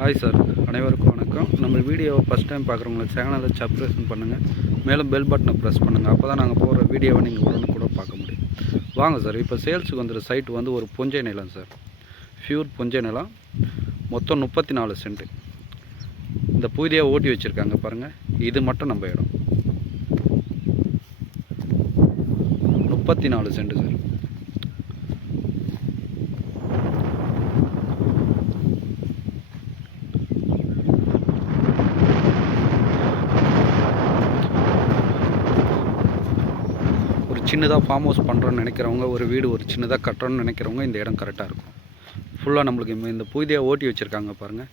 Hi sir, அனைவருக்கும் வணக்கம். நம்ம வீடியோவை ஃபஸ்ட் டைம் பார்க்குறவங்களுக்கு சேனலை சப்ஸ்கிரைப் பண்ணுங்கள், மேலும் பெல் பட்டனை ப்ரெஸ் பண்ணுங்கள். அப்போ தான் நாங்கள் போகிற வீடியோவை நீங்கள் உடனுக்குட பார்க்க முடியும். வாங்க சார், இப்போ சேல்ஸுக்கு வந்துடுற சைட் வந்து ஒரு புஞ்சை நிலம் சார், பியூர் புஞ்சை நிலம். மொத்தம் 34 சென்ட். இந்த புதியாக ஓட்டி வச்சுருக்காங்க பாருங்கள், இது மட்டும் நம்ம இடம். 34 சென்ட் சார். சின்னதாக ஃபார்ம் ஹவுஸ் பண்ணுறோன்னு நினைக்கிறவங்க, ஒரு வீடு ஒரு சின்னதாக கட்டுறோன்னு நினைக்கிறவங்க இந்த இடம் கரெக்டாக இருக்கும். ஃபுல்லாக நம்மளுக்கு இந்த புதியாக ஓட்டி வச்சுருக்காங்க பாருங்கள்,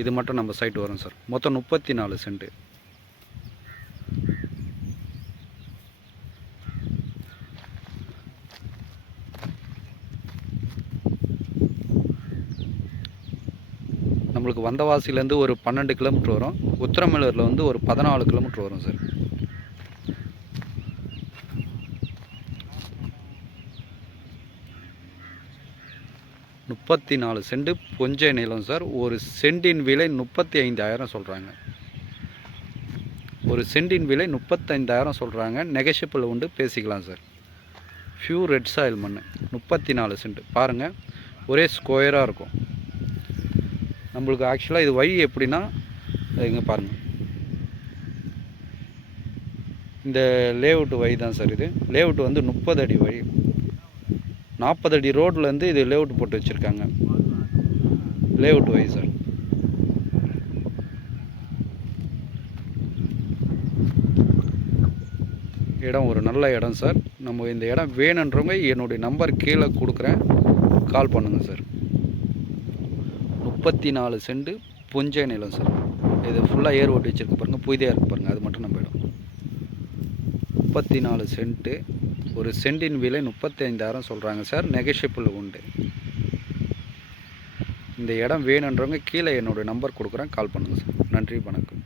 இது மட்டும் நம்ம சைட் வரும் சார். மொத்தம் 34 சென்ட். நம்மளுக்கு வந்தவாசிலேருந்து ஒரு 12 கிலோமீட்டர் வரும். உத்திரமேலூரில் வந்து ஒரு 14 கிலோமீட்டர் வரும் சார். முப்பத்தி 34 சென்ட் புஞ்சை நிலம் சார். ஒரு சென்டின் விலை 35,000 சொல்கிறாங்க. ஒரு சென்டின் விலை 35,000 சொல்கிறாங்க. நெகஷியபிள் உண்டு, பேசிக்கலாம் சார். பியூர் ரெட் சாயில் மண். 34 சென்ட் பாருங்கள், ஒரே ஸ்கொயராக இருக்கும். நம்மளுக்கு ஆக்சுவலாக இது வழி எப்படின்னா, இங்கே பாருங்கள், இந்த லேஅவுட் வழி தான் சார். இது லேஅவுட் வந்து 30 அடி வழி, 40 அடி ரோட்லேருந்து இது லேஅவுட் போட்டு வச்சுருக்காங்க. லேஅவுட் வை சார். இடம் ஒரு நல்ல இடம் சார். நம்ம இந்த இடம் வேணுன்றவங்க என்னுடைய நம்பர் கீழே கொடுக்குறேன், கால் பண்ணுங்கள் சார். 34 சென்ட் புஞ்சை நிலம் சார். இது ஃபுல்லாக ஏர் ஓட்டி வச்சுருக்கு பாருங்கள், புதியாக இருக்குது பாருங்கள், அது மட்டும் நம்ம இடம். 34 சென்ட்டு. ஒரு சென்டின் விலை 35,000 சொல்கிறாங்க சார். நெகஷியபிள் உண்டு. இந்த இடம் வேணுன்றவங்க கீழே என்னோடய நம்பர் கொடுக்குறேன், கால் பண்ணுங்கள் சார். நன்றி, வணக்கம்.